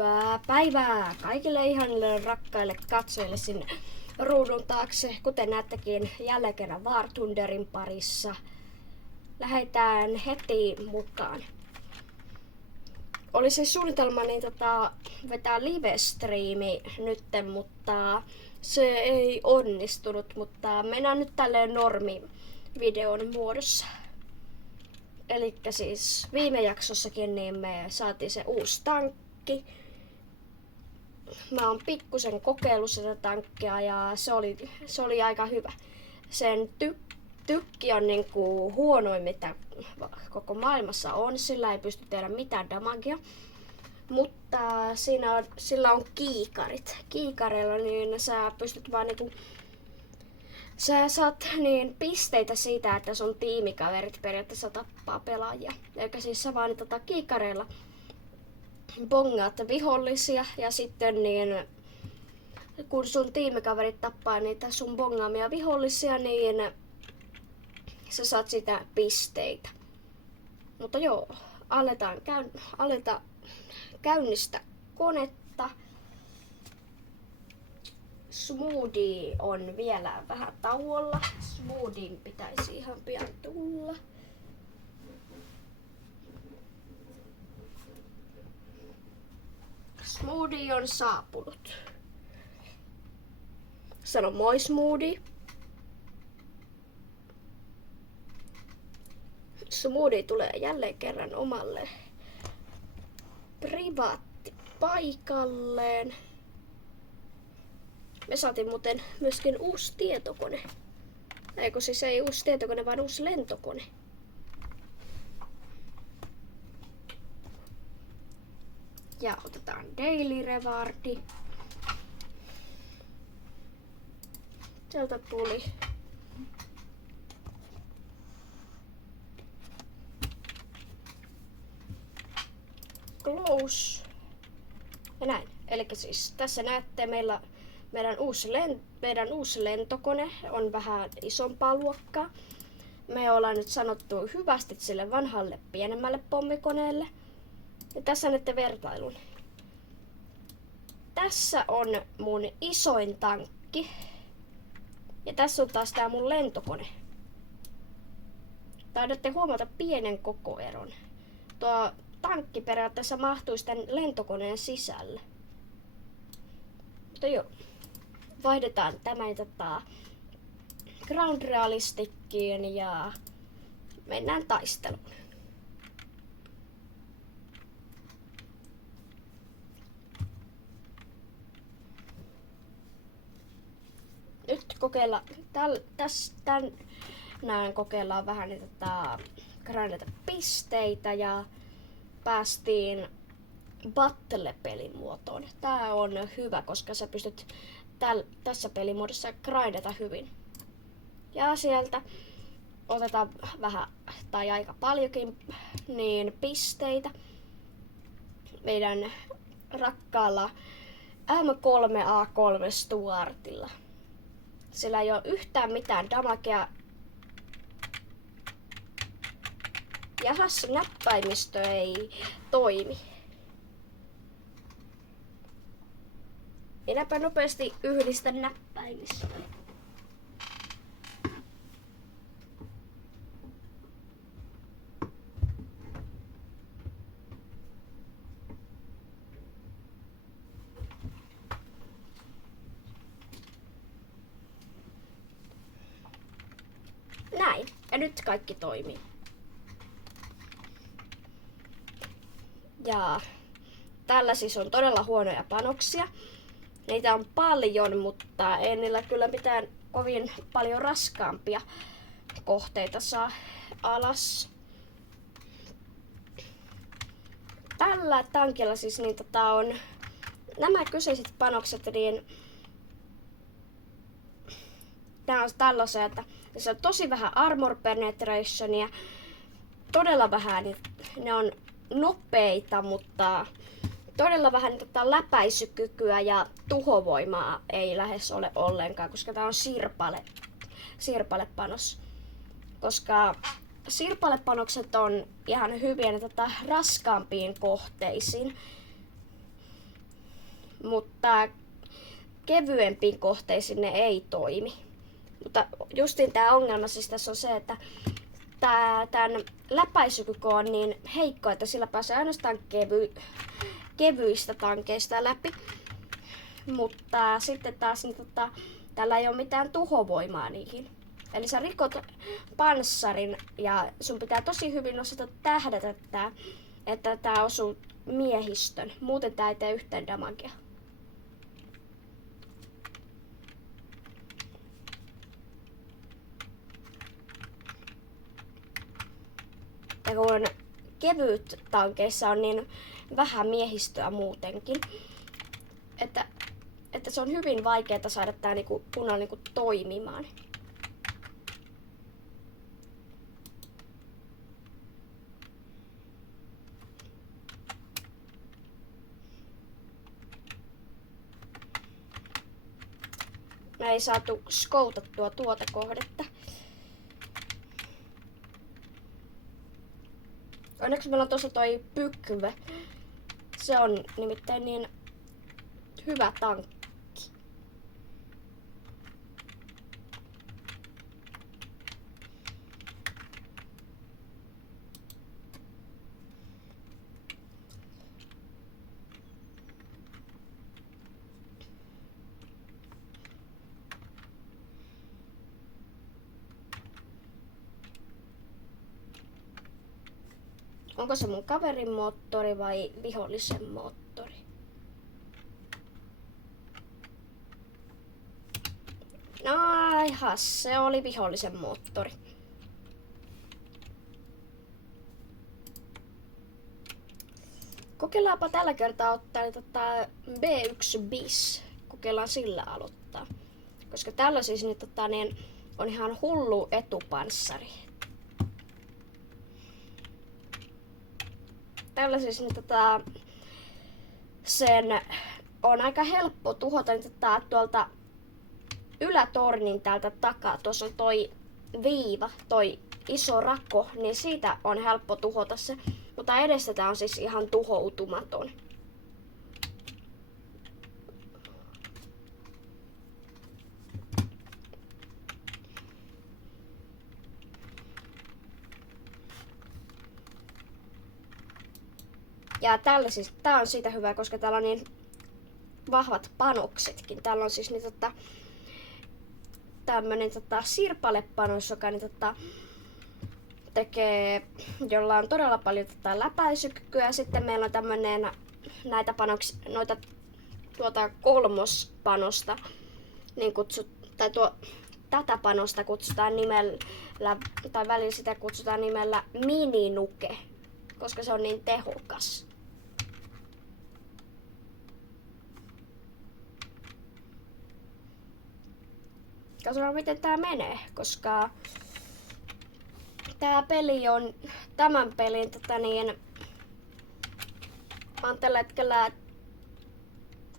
Hyvää päivää kaikille ihanille rakkaille katsojille sinne ruudun taakse. Kuten näettekin, jälleen kerran War Thunderin parissa. Lähdetään heti mukaan. Oli siis suunnitelmani vetää live-striimi nytten, mutta se ei onnistunut. Mutta mennään nyt tälleen normi-videon muodossa. Elikkä siis viime jaksossakin niin me saatiin se uusi tankki. Mä oon pikkusen kokeillut sitä tankkia ja se oli aika hyvä. Sen tykki on niinku huonoin mitä koko maailmassa on. Sillä ei pysty tehdä mitään damagea. Mutta sillä on kiikarit. Kiikarilla niin sä pystyt vaan niinku sä saat niin pisteitä siitä, että sun tiimikaverit periaatteessa tappaa pelaajia. Eikä siis sä vaan kiikareilla bongaat vihollisia ja sitten niin kun sun tiimikaverit tappaa niitä sun bongaamia vihollisia, niin sä saat sitä pisteitä. Mutta joo, aletaan käynnistä konetta. Smoothie on vielä vähän tauolla. Smoothien pitäisi ihan pian tulla. Smoothie on saapunut. Sano moi Smoothie. Smoothie tulee jälleen kerran omalle privaattipaikalleen. Me saatiin muuten myöskin uusi tietokone. Eikö siis ei uusi tietokone, vaan uusi lentokone. Ja otetaan Daily Rewardi. Sieltä tuli Close. Ja näin. Eli siis tässä näette meidän uusi lentokone on vähän isompaa luokkaa. Me ollaan nyt sanottu hyvästi sille vanhalle pienemmälle pommikoneelle. Ja tässä näette vertailun. Tässä on mun isoin tankki. Ja tässä on taas tää mun lentokone. Taidatte huomata pienen kokoeron. Tuo tankki periaatteessa mahtuisi tämän lentokoneen sisälle. Mutta joo. Vaihdetaan tämä Ground Realistickiin ja mennään taisteluun. Nyt tänään kokeillaan vähän niitä grindata pisteitä ja päästiin battle-pelimuotoon. Tää on hyvä, koska sä pystyt tässä pelimuodossa grindata hyvin. Ja sieltä otetaan vähän tai aika paljonkin niin pisteitä meidän rakkaalla M3A3 Stuartilla. Sillä ei ole yhtään mitään damagea. Jahas, näppäimistö ei toimi. Enäpä nopeasti yhdistä näppäimistöä. Näin. Ja nyt kaikki toimii. Ja tällä siis on todella huonoja panoksia. Niitä on paljon, mutta ei niillä kyllä mitään kovin paljon raskaampia kohteita saa alas. Tällä tankilla siis niin on nämä kyseiset panokset, niin nämä on tällaisia, että se on tosi vähän armor penetrationia, todella vähän, ne on nopeita, mutta todella vähän läpäisykykyä ja tuhovoimaa ei lähes ole ollenkaan, koska tämä on sirpalepanos. Koska sirpalepanokset on ihan hyviä raskaampiin kohteisiin. mutta kevyempiin kohteisiin ne ei toimi. Mutta justiin tää ongelma siis tässä on se, että tämän läpäisykyky on niin heikko, että sillä pääsee ainoastaan kevyistä tankeista läpi. Mutta sitten taas niin, tällä ei ole mitään tuhovoimaa niihin. Eli sä rikot panssarin ja sun pitää tosi hyvin osata tähdätä että tää osuu miehistön. Muuten tää ei tee yhtään damagea. Ja kun kevyt tankeissa on niin vähän miehistöä muutenkin, että se on hyvin vaikeaa saada tää kunnolla toimimaan. Me ei saatu skoutattua tuota kohdetta. Onneksi meillä on tuossa toi pykve. Se on nimittäin niin hyvä tankki. Onko se mun kaverin moottori vai vihollisen moottori? Aihas, se oli vihollisen moottori. Kokeillaanpa tällä kertaa ottaa B1 bis. Kokeillaan sillä aloittaa. Koska tällä siis nyt on ihan hullu etupanssari. Tällä siis nyt sen on aika helppo tuhota tuolta ylätornin täältä takaa. Tuossa on toi viiva, toi iso rako, niin siitä on helppo tuhota se. Mutta edessä tää on siis ihan tuhoutumaton. Ja tällä siis, tää on siitä hyvä, koska täällä on niin vahvat panoksetkin. Täällä on siis niin tämmönen sirpalepanos, joka niin tekee, jolla on todella paljon läpäisykykyä. Sitten meillä on tämmönen tuota kolmospanosta, niin tätä panosta kutsutaan nimellä, tai välillä sitä kutsutaan nimellä mininuke, koska se on niin tehokas. Katsotaan miten tää menee, koska tää peli on tämän pelin on tällä hetkellä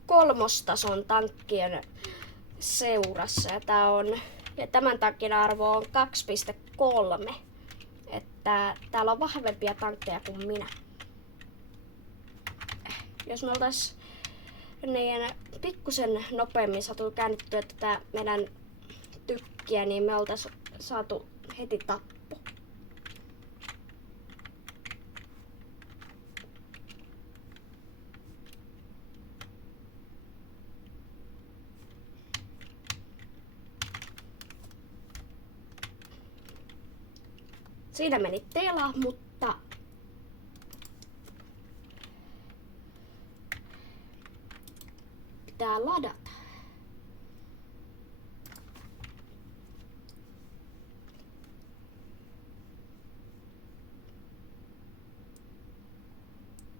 3. tason tankkien seurassa ja tämän tankin arvo on 2,3. Että täällä on vahvempia tankkeja kuin minä. Jos me oltais niin pikkusen nopeammin saatu käännettyä tätä meidän tykkiä, niin me oltais saatu heti tappo. Siinä meni tela, mutta pitää ladata.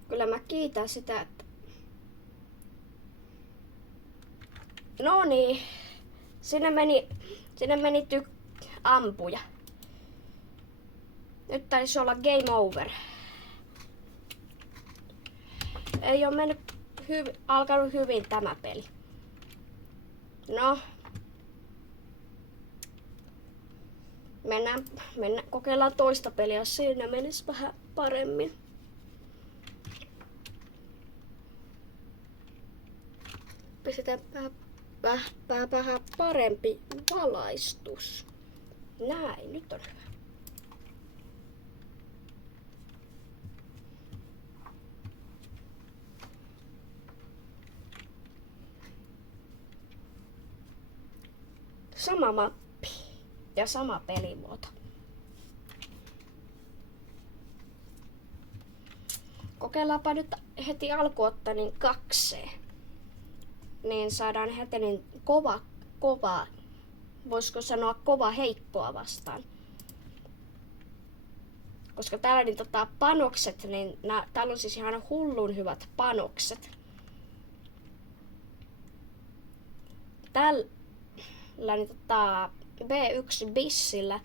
Kyllä mä kiitän sitä, että no niin, sinne meni ampuja. Nyt taisi olla game over. Ei ole mennyt alkanut hyvin tämä peli. No. Kokeillaan toista peliä, jos siinä menisi vähän paremmin. pistetään vähän parempi valaistus. Näin, nyt on hyvä. Sama mappi ja sama pelimuoto. Kokeillaanpa nyt heti alkuotta niin 2C. Niin saadaan heti niin kova, voisiko sanoa kova heikkoa vastaan. Koska täällä niin panokset, niin täällä on siis ihan hullun hyvät panokset. Täällä niin B1 Bissillä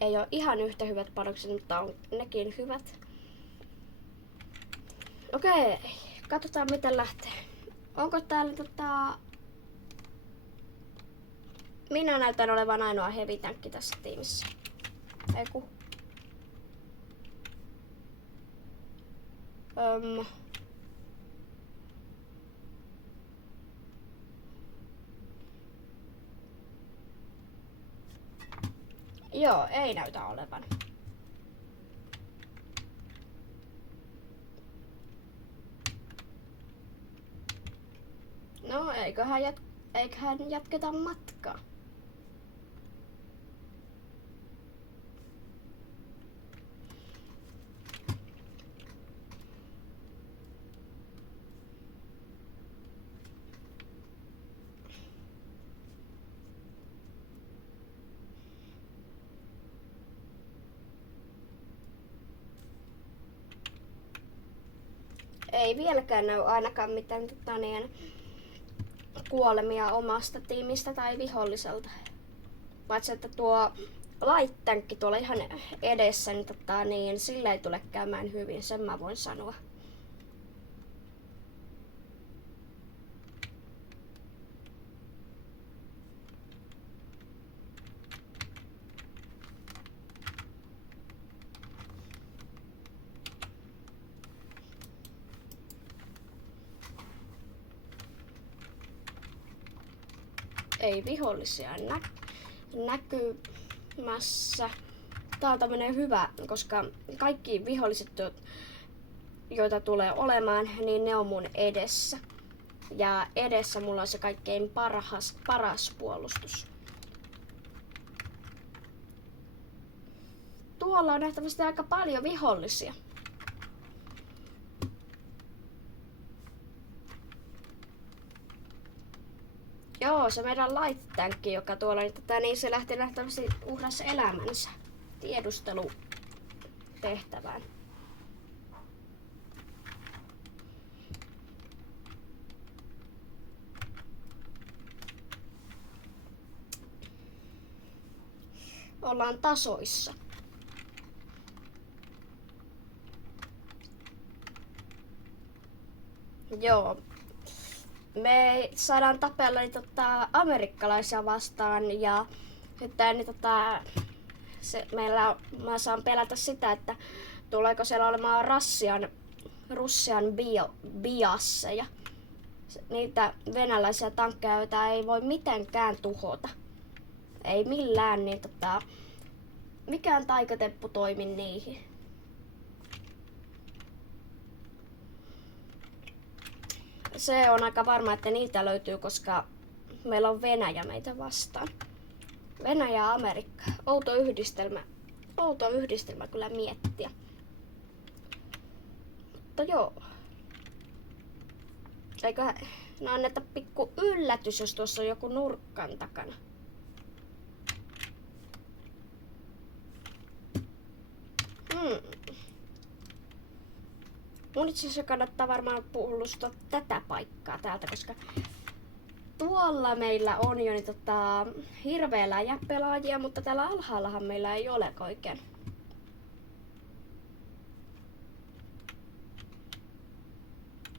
ei ole ihan yhtä hyvät panokset, mutta on nekin hyvät. Okei, katsotaan miten lähtee. Onko täällä minä näytän olevan ainoa heavy tankki tässä tiimissä. Eiku. Joo, ei näytä olevan. No, eiköhän jatketa matkaa. Ei vieläkään näy ainakaan mitään kuolemia omasta tiimistä tai viholliselta. Paitsi että tuo light-tankki tuolla ihan edessä, niin sillä ei tule käymään hyvin, sen mä voin sanoa. Ei vihollisia näkymässä. Tää on tämmönen hyvä, koska kaikki viholliset, joita tulee olemaan, niin ne on mun edessä. Ja edessä mulla on se kaikkein paras puolustus. Tuolla on nähtävästi aika paljon vihollisia. Joo, se meidän light-tankki, joka tuolla niin se lähti nähtävästi uhrasi elämänsä tiedustelutehtävään. Ollaan tasoissa. Joo. Me saadaan tapella amerikkalaisia vastaan ja sitten mä saan pelätä sitä, että tuleeko siellä olemaan Russian biasseja. Niitä venäläisiä tankkeja, joita ei voi mitenkään tuhota. Ei millään, niin mikään taikatemppu toimi niihin. Se on aika varma, että niitä löytyy, koska meillä on Venäjä meitä vastaan. Venäjä ja Amerikka. Outo yhdistelmä kyllä miettiä. Mutta joo. Eiköhän anneta pikku yllätys, jos tuossa on joku nurkkan takana. Mun itse asiassa kannattaa varmaan puolustaa tätä paikkaa täältä, koska tuolla meillä on jo hirveä läjäpelaajia, mutta täällä alhaallahan meillä ei ole oikein.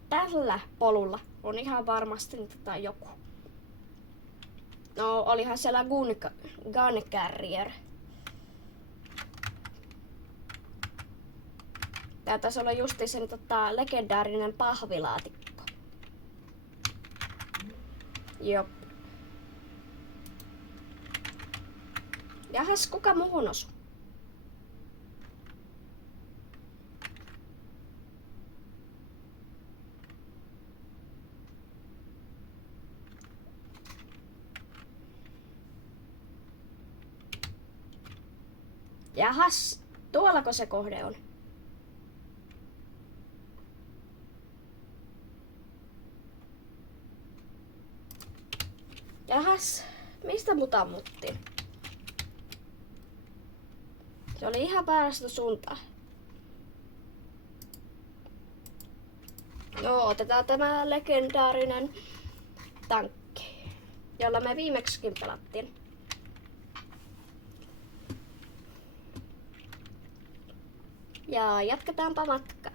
Tällä polulla on ihan varmasti joku. No, olihan siellä Gun Carrier. Tää taisi olla justi sen legendaarinen pahvilaatikko. Jop. Jahas, kuka muuhun osu? Jahas, tuollako se kohde on? Jahas, mistä mut ammuttiin? Se oli ihan väärästä suuntaan. No, otetaan tämä legendaarinen tankki, jolla me viimeksikin pelattiin. Ja jatketaanpa matkaa.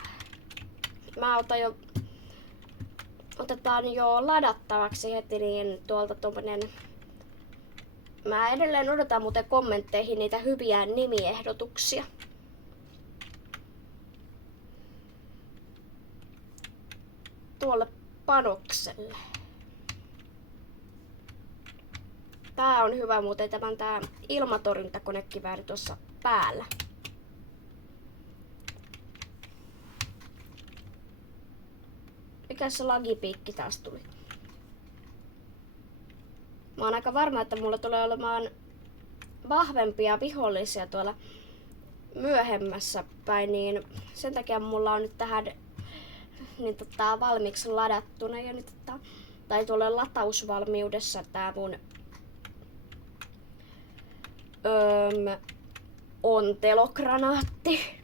Otetaan jo ladattavaksi heti niin tuolta tommonen. Mä edelleen odotan muuten kommentteihin niitä hyviä nimiehdotuksia. Tuolle panokselle. Tää on hyvä muuten tää ilmatorjuntakonekivääri tuossa päällä. Mikä se lagipiikki taas tuli? Mä oon aika varma, että mulla tulee olemaan vahvempia vihollisia tuolla myöhemmässä päin, niin sen takia mulla on nyt tähän niin valmiiksi ladattuna ja nyt tai tuolla latausvalmiudessa tää mun ontelokranaatti.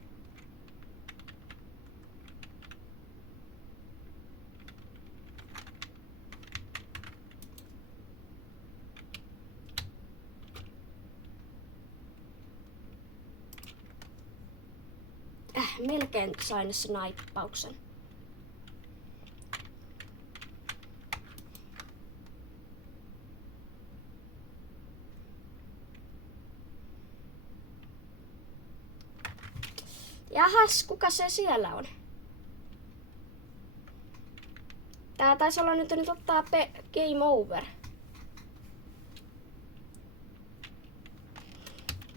Melkein sain snaippauksen. Jahas, kuka se siellä on? Tää taisi olla nyt ottaa game over.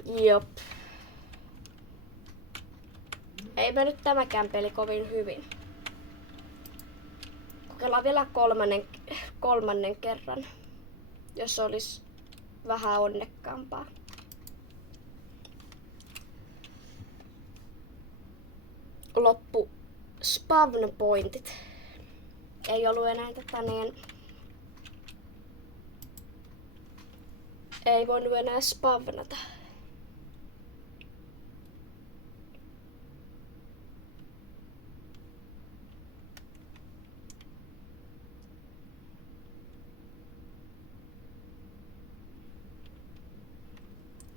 Jop. Ei mennyt tämäkään peli kovin hyvin. Kokeillaan vielä kolmannen kerran, jos olisi vähän onnekkaampaa. Loppu spawn pointit. Ei ollut enää ei voinut enää spawnata.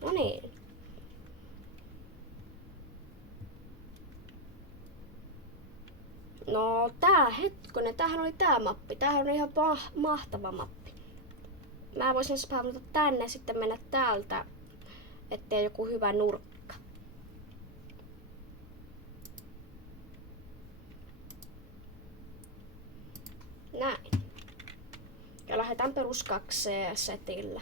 No niin. No tämähän oli tää mappi. Tämähän on ihan mahtava mappi. Mä voisin spawnata tänne ja sitten mennä täältä, ettei joku hyvä nurkka. Näin. Ja lähdetään perus 2 setillä.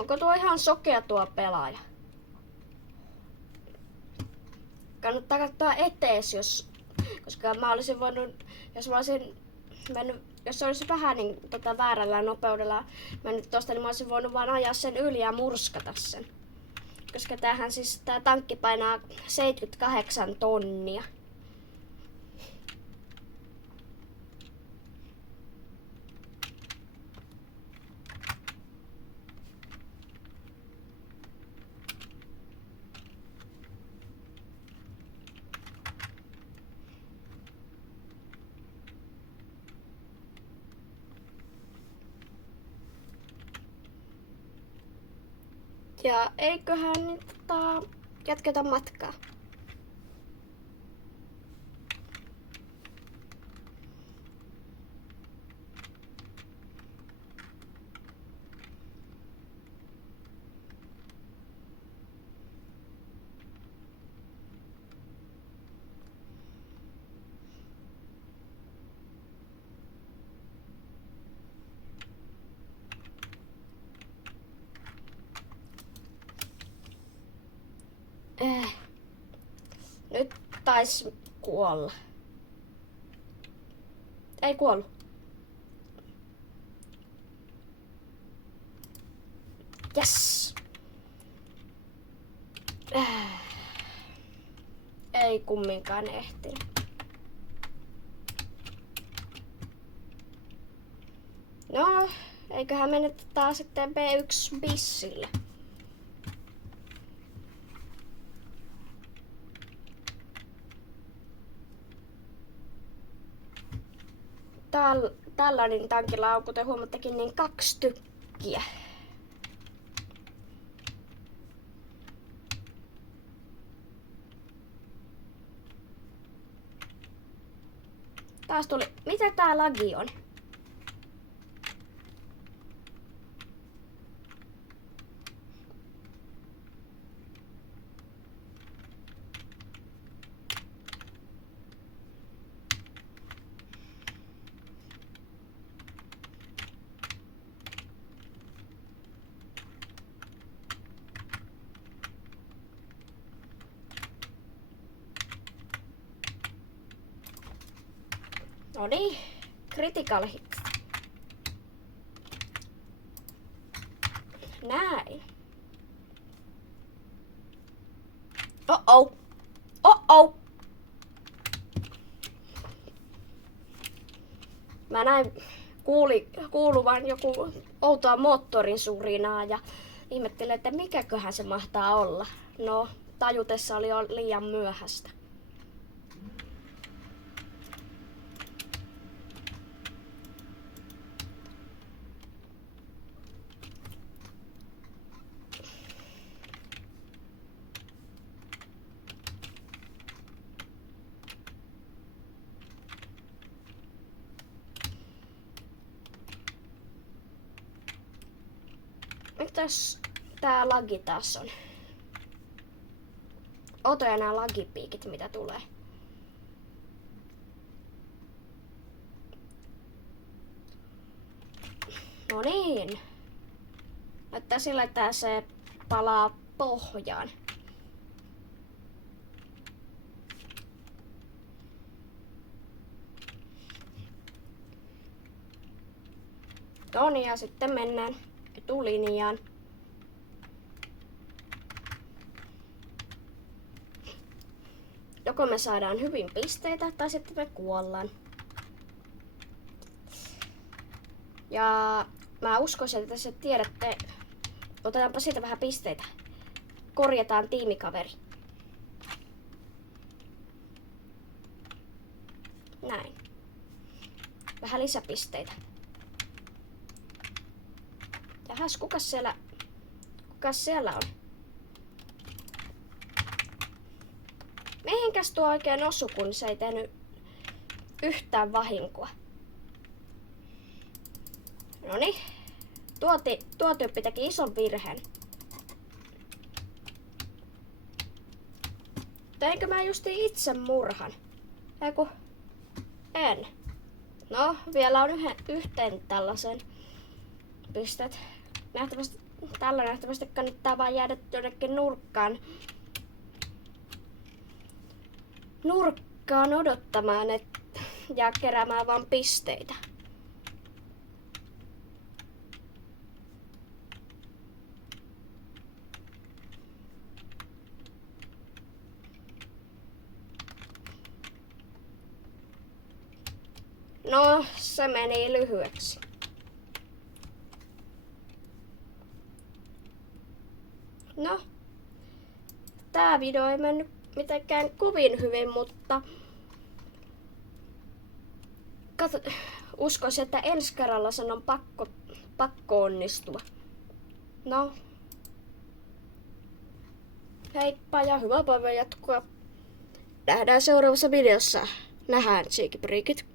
Onko tuo ihan sokea tuo pelaaja? Kannattaa katsoa etees, koska mä olisin voinut, jos se olisi vähän niin väärällä nopeudella mennyt tosta, niin mä olisin voinut vaan ajaa sen yli ja murskata sen. Koska tää tankki painaa 78 tonnia. Ja eiköhän nyt jatketa matkaa. taisi kuolla. Ei kuollut. Yes. Ei kumminkaan ehtinyt. No, eiköhän mennä taas sitten B1 bissille. Tällainen tankilla on, kuten huomattakin, niin 2 tykkiä. Taas tuli. Mitä tää lagi on? Noniin, critical hit. Näin. Oh-oh. Oh-oh. Mä näin kuuluvan joku outoa moottorin surinaa ja ihmettelin, että mikäköhän se mahtaa olla. No, tajutessa oli jo liian myöhäistä. Mitäs tää lagi taas on? Otoja nää lagipiikit, mitä tulee. No niin. Näyttää sillä, että se palaa pohjaan. No niin, ja sitten mennään etulinjaan. Joko me saadaan hyvin pisteitä tai sitten me kuollaan. Ja mä uskoisin, että sä tiedätte. Otetaanpa siitä vähän pisteitä. Korjataan tiimikaveri. Näin. Vähän lisäpisteitä. Jahas, kukas siellä on? Mihinkäs tuo oikein osu, kun se ei tehnyt yhtään vahinkoa? Noniin. Tuo tyyppi teki ison virheen. Teinkö mä justi itse murhan? Eiku, en. No, vielä on yhteen tällaisen pisteet. Nähtävästi kannattaa vaan jäädä jonnekin nurkkaan odottamaan ja keräämään vaan pisteitä. No, se meni lyhyeksi. No, tää video ei mennyt mitenkään kovin hyvin, mutta uskoisin, että ensi kerralla sen on pakko onnistua. No, heippa ja hyvää päivän jatkoa. Nähdään seuraavassa videossa. Nähdään, Cheeky Breakit.